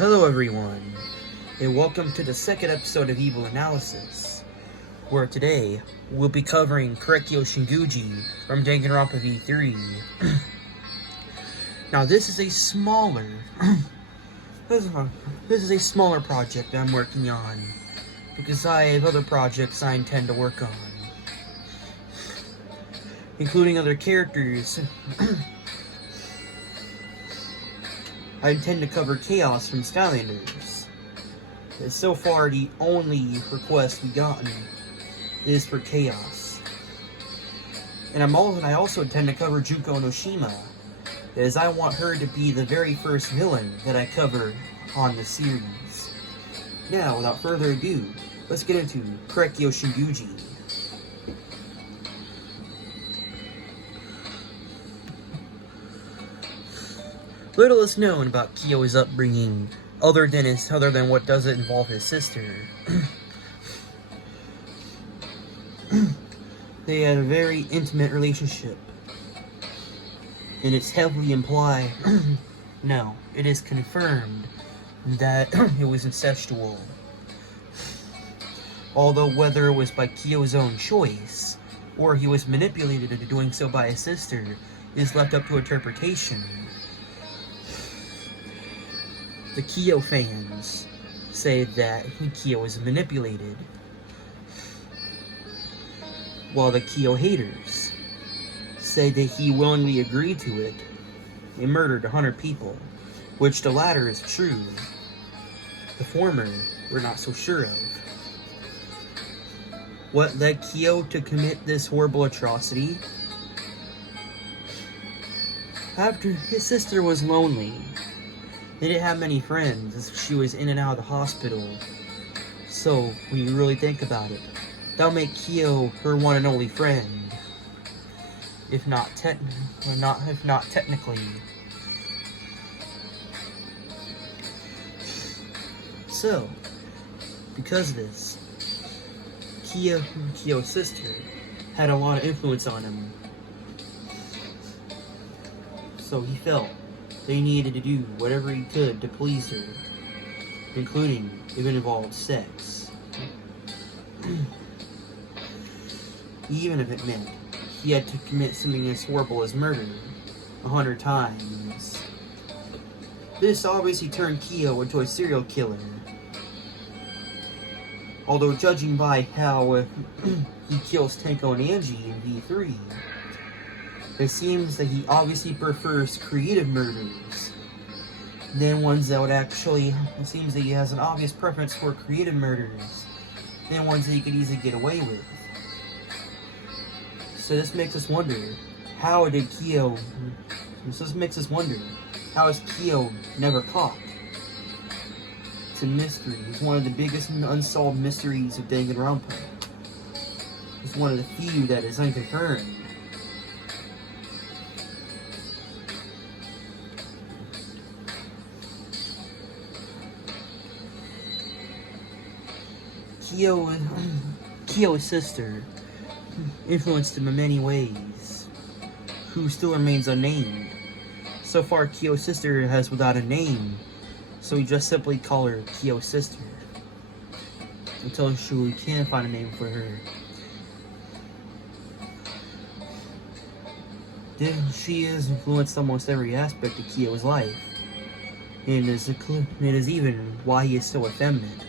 Hello everyone, and welcome to the second episode of Evil Analysis, where today we'll be covering Korekiyo Shinguji from Danganronpa V3. Now this is a smaller project I'm working on, because I have other projects I intend to work on, including other characters. I intend to cover Chaos from Skylanders. And so far, the only request we've gotten is for Chaos. And I also intend to cover Junko Noshima, as I want her to be the very first villain that I cover on the series. Now, without further ado, let's get into Korekiyo Shinguji. Little is known about Kiyo's upbringing, other than what doesn't involve his sister. They had a very intimate relationship, and it's heavily implied, no, it is confirmed that it was incestual. Although whether it was by Kiyo's own choice, or he was manipulated into doing so by his sister, is left up to interpretation. The Kiyo fans say that Kiyo was manipulated, while the Kiyo haters say that he willingly agreed to it and murdered 100 people, which the latter is true. The former we're not so sure of. What led Kiyo to commit this horrible atrocity? After his sister was lonely, they didn't have many friends as she was in and out of the hospital. So, when you really think about it, that'll make Kiyo her one and only friend. If not technically. So, because of this, Kiyo's sister had a lot of influence on him. So he felt they needed to do whatever he could to please her, including if it involved sex. Even if it meant he had to commit something as horrible as murder 100 times. This obviously turned Kiyo into a serial killer. Although judging by how he kills Tenko and Angie in V3, it seems that he obviously prefers creative murders than ones that would actually... It seems that he has an obvious preference for creative murders than ones that he could easily get away with. So this makes us wonder, how is Kiyo never caught? It's a mystery. It's one of the biggest unsolved mysteries of Danganronpa. It's one of the few that is unconfirmed. Kiyo's sister influenced him in many ways, who still remains unnamed. So far, Kiyo's sister has without a name, so we just simply call her Kiyo's sister, until we can find a name for her. She has influenced almost every aspect of Kiyo's life, and it is even why he is so effeminate.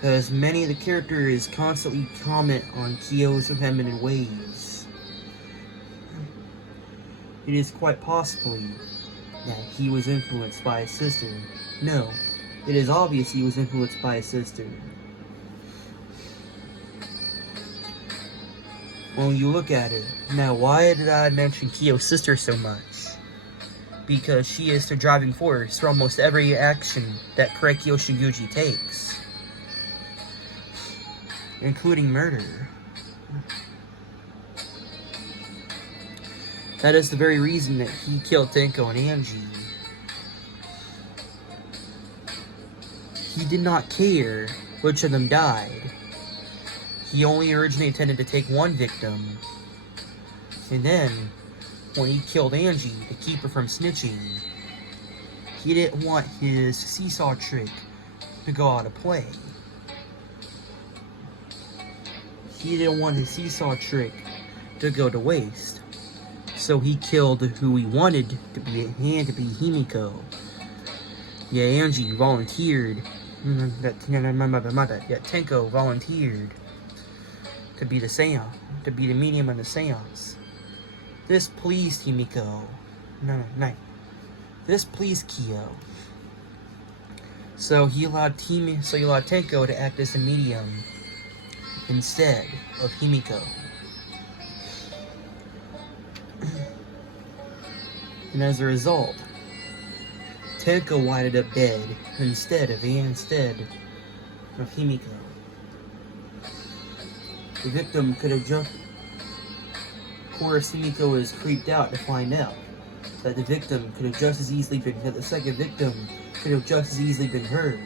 As many of the characters constantly comment on Kiyo's effeminate ways. It is quite possibly that he was influenced by his sister. No, it is obvious he was influenced by his sister. When you look at it, now why did I mention Kiyo's sister so much? Because she is the driving force for almost every action that Korekiyo Shinguji takes, including murder. That is the very reason that he killed Tenko and Angie. He did not care which of them died. He only originally intended to take one victim, and then when he killed Angie to keep her from snitching, He didn't want his seesaw trick to go out of play. He didn't want his seesaw trick to go to waste. So he killed who he wanted to be Himiko. Yeah, Angie volunteered. Tenko volunteered to be the seance, to be the medium of the seance. This pleased Himiko. No. This pleased Kyo. So he allowed Tenko to act as the medium instead of Himiko. And as a result, Tenko winded up dead instead of Himiko. The victim could have jumped. Of course, Himiko is creeped out to find out that the victim could have just as easily been, that the second victim could have just as easily been her.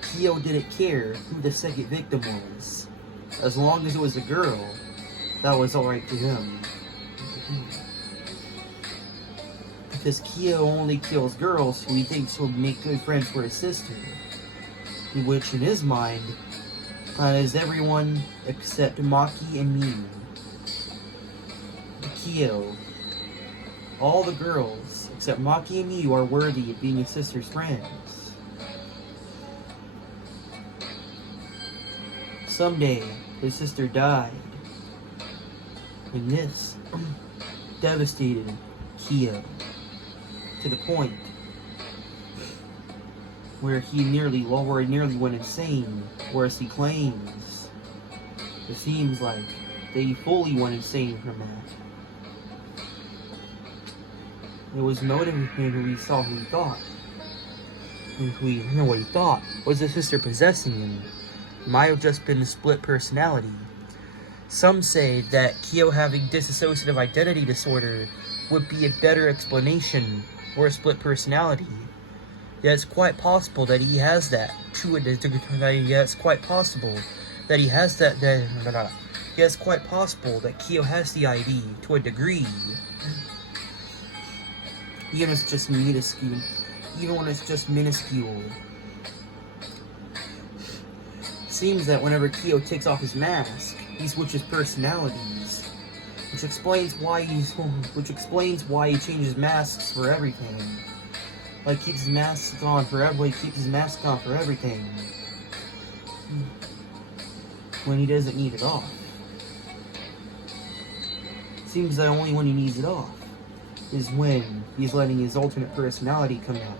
Kyo didn't care who the second victim was. As long as it was a girl, that was alright to him. Because Kyo only kills girls who he thinks will make good friends for his sister. Which, in his mind, is everyone except Maki and Miu. Kyo. All the girls, except Maki and Miu, are worthy of being his sister's friends. Someday, his sister died. And this devastated Kyo to the point where he nearly went insane, whereas he claims it seems like they fully went insane from that. It was motivated who he saw, who he thought. And what he thought was his sister possessing him. Might have just been a split personality. Some say that Kyo having dissociative identity disorder would be a better explanation for a split personality. Yet it's quite possible that he has that. It's quite possible that he has that. Yeah, it's quite possible that Kyo has the ID to a degree. Even when it's just minuscule. It seems that whenever Kyo takes off his mask, he switches personalities, which explains why he changes masks for everything. Like keeps his mask on for everything when he doesn't need it off. Seems that only when he needs it off is when he's letting his alternate personality come out.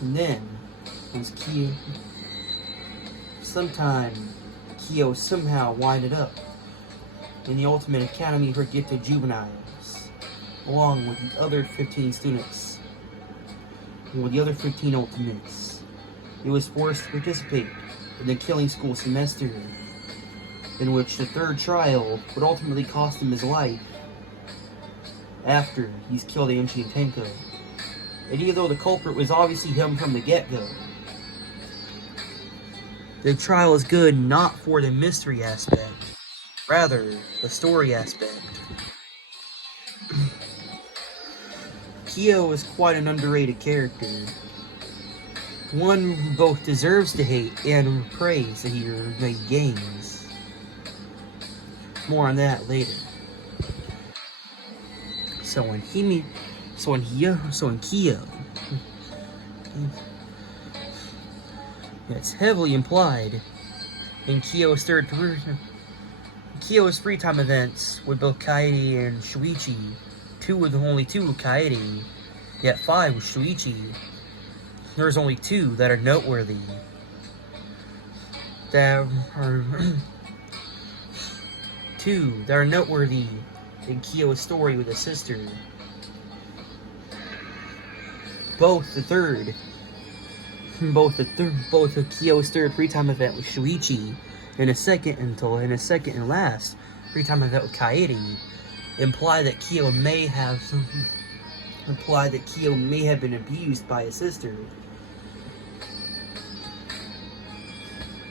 And then, as Kyo somehow winded up in the Ultimate Academy for Gifted Juveniles, along with the other 15 students, and with the other 15 Ultimates. He was forced to participate in the killing school semester, in which the third trial would ultimately cost him his life after he's killed Angie and Tenko. And even though the culprit was obviously him from the get-go, the trial is good not for the mystery aspect, rather the story aspect. Kyo is quite an underrated character. One who both deserves to hate and praise that he gains. More on that later. So in Kyo, it's heavily implied in Kyo's free time events with both Kaede and Shuichi, only two with Kaede, yet 5 with Shuichi. There's only 2 that are noteworthy. Two that are noteworthy in Kyo's story with his sister. Both of Kyo's third free time event with Shuichi, and a second and last free time event with Kaede, imply that Kyo may have been abused by his sister.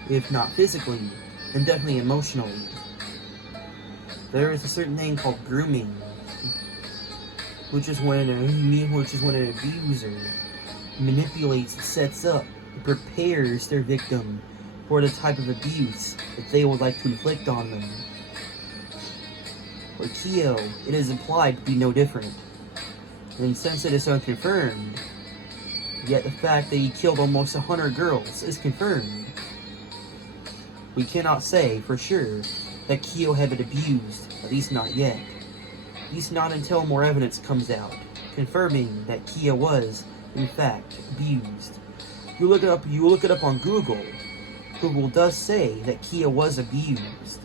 if not physically, and definitely emotionally. There is a certain thing called grooming, which is when an abuser manipulates, sets up, and prepares their victim for the type of abuse that they would like to inflict on them. For Kyo, it is implied to be no different. And since it is unconfirmed, yet the fact that he killed almost 100 girls is confirmed, we cannot say for sure that Kyo had been abused, at least not yet. At least not until more evidence comes out, confirming that Kyo was, in fact, abused. You look it up on Google. Google does say that Kyo was abused.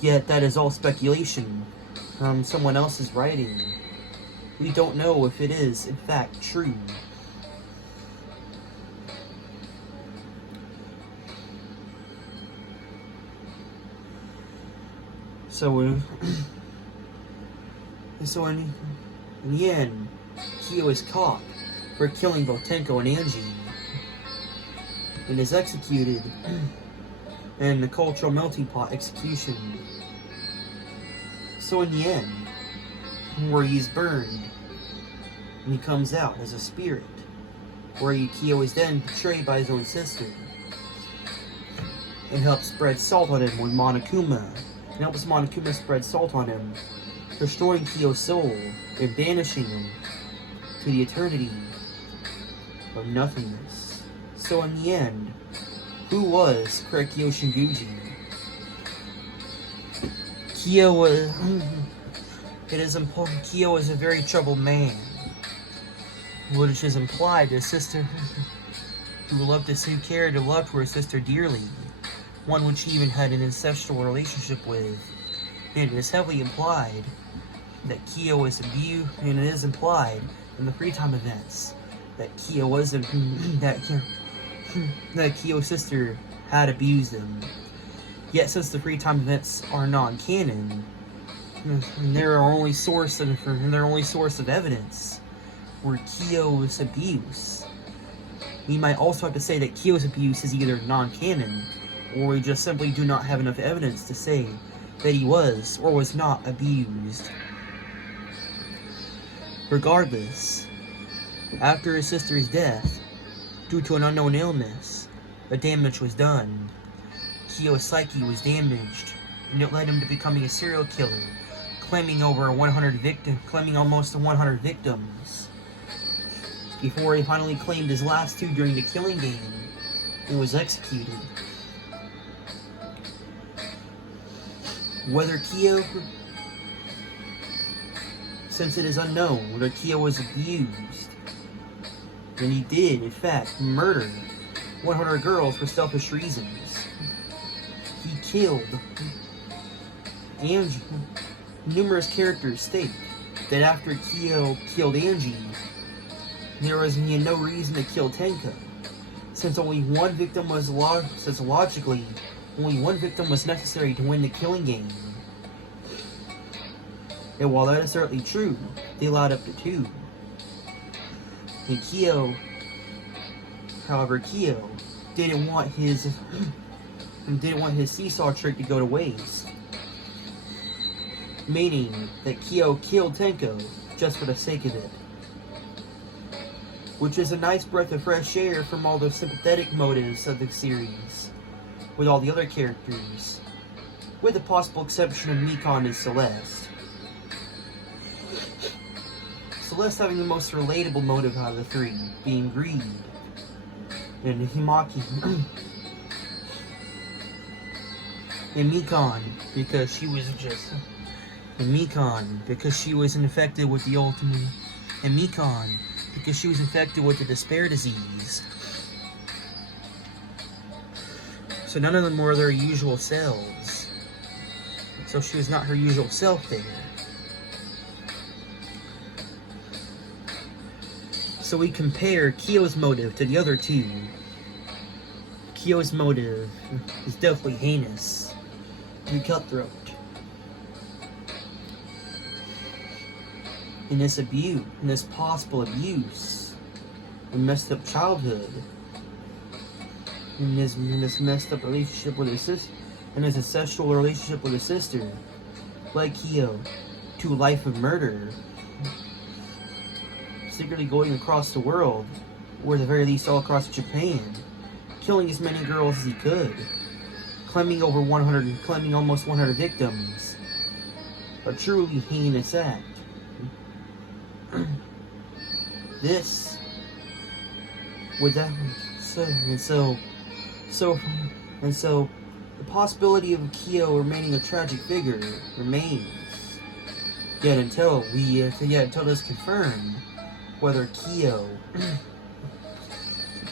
Yet that is all speculation from someone else's writing. We don't know if it is, in fact, true. So in the end, Kyo is caught for killing both Tenko and Angie, and is executed in the cultural melting pot execution. So in the end, where he's burned, and he comes out as a spirit, where Kyo is then betrayed by his own sister, and helps spread salt on him with Monokuma, and helps Monokuma spread salt on him, destroying Kyo's soul and banishing him to the eternity of nothingness. So in the end, who was Korekiyo Shinguji? Kyo was... It is important. Kyo is a very troubled man, which is implied his sister who loved her sister dearly, one which he even had an incestual relationship with. And it is heavily implied that Kyo was abused, and it is implied in the free time events that Kyo was that Kyo's sister had abused him. Yet since the free time events are non-canon, and their only source of evidence were Kyo's abuse, we might also have to say that Kyo's abuse is either non-canon, or we just simply do not have enough evidence to say that he was or was not abused. Regardless, after his sister's death, due to an unknown illness, the damage was done. Kyo's psyche was damaged, and it led him to becoming a serial killer, claiming almost 100 victims, before he finally claimed his last 2 during the killing game and was executed. Since it is unknown whether Kyo was abused, then he did, in fact, murder 100 girls for selfish reasons. He killed Angie. Numerous characters state that after Kyo killed Angie, there was no reason to kill Tenko, since only one victim was logically only one victim was necessary to win the killing game. And while that is certainly true, they allowed up to 2. And Kyo didn't want his seesaw trick to go to waste, meaning that Kyo killed Tenko just for the sake of it, which is a nice breath of fresh air from all the sympathetic motives of the series with all the other characters, with the possible exception of Mikon and Celeste. Celeste having the most relatable motive out of the 3, being greed, and Himaki, and Mikon because she was infected with the ultimate, and Mikon because she was infected with the despair disease. So none of them were their usual selves. So she was not her usual self there. So we compare Kyo's motive to the other 2. Kyo's motive is definitely heinous and cutthroat. In this possible abuse, and messed up childhood, in his messed up relationship with his sister, and his incestual relationship with his sister, led Kyo to a life of murder, secretly going across the world, or at the very least all across Japan, killing as many girls as he could, claiming almost 100 victims. A truly heinous act. This would that so the possibility of Kyo remaining a tragic figure remains. Yet until it's confirmed whether Kyo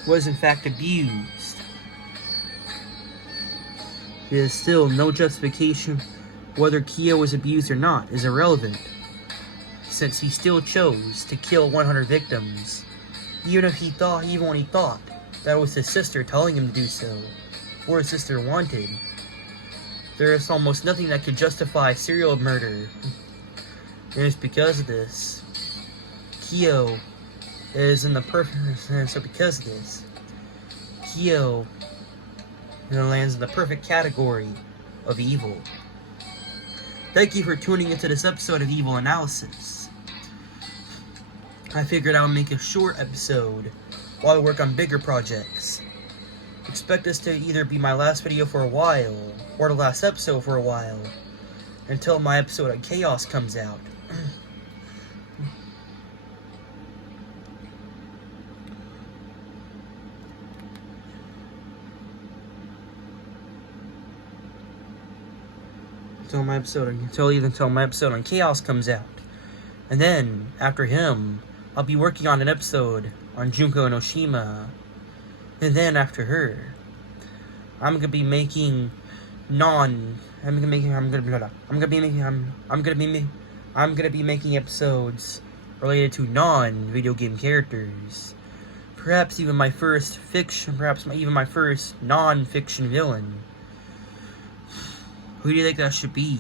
was in fact abused, there is still no justification whether Kyo was abused or not is irrelevant, since he still chose to kill 100 victims, even when he thought that it was his sister telling him to do so, or his sister wanted. There is almost nothing that could justify serial murder, and it's because of this. Kyo is in the perfect, so because of this, Kyo lands in the perfect category of evil. Thank you for tuning into this episode of Evil Analysis. I figured I would make a short episode while I work on bigger projects. Expect this to either be my last video for a while, or the last episode for a while, until my episode on Chaos comes out. Until my episode on Chaos comes out. And then, after him, I'll be working on an episode on Junko Enoshima. And then after her, I'm gonna be making episodes related to non-video game characters. Perhaps even my first non-fiction villain. Who do you think that should be?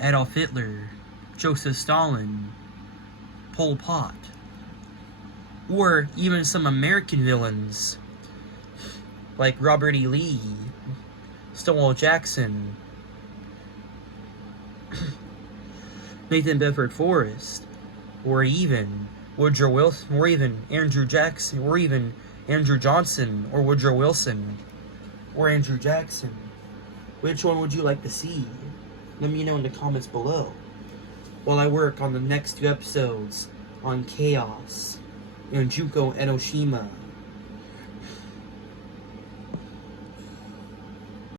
Adolf Hitler, Joseph Stalin, Pol Pot, or even some American villains like Robert E. Lee, Stonewall Jackson, Nathan Bedford Forrest, or even Woodrow Wilson, or even Andrew Jackson, or even Andrew Johnson, or Woodrow Wilson, or Andrew Jackson. Which one would you like to see? Let me know in the comments below, while I work on the next 2 episodes on Chaos and Junko Enoshima.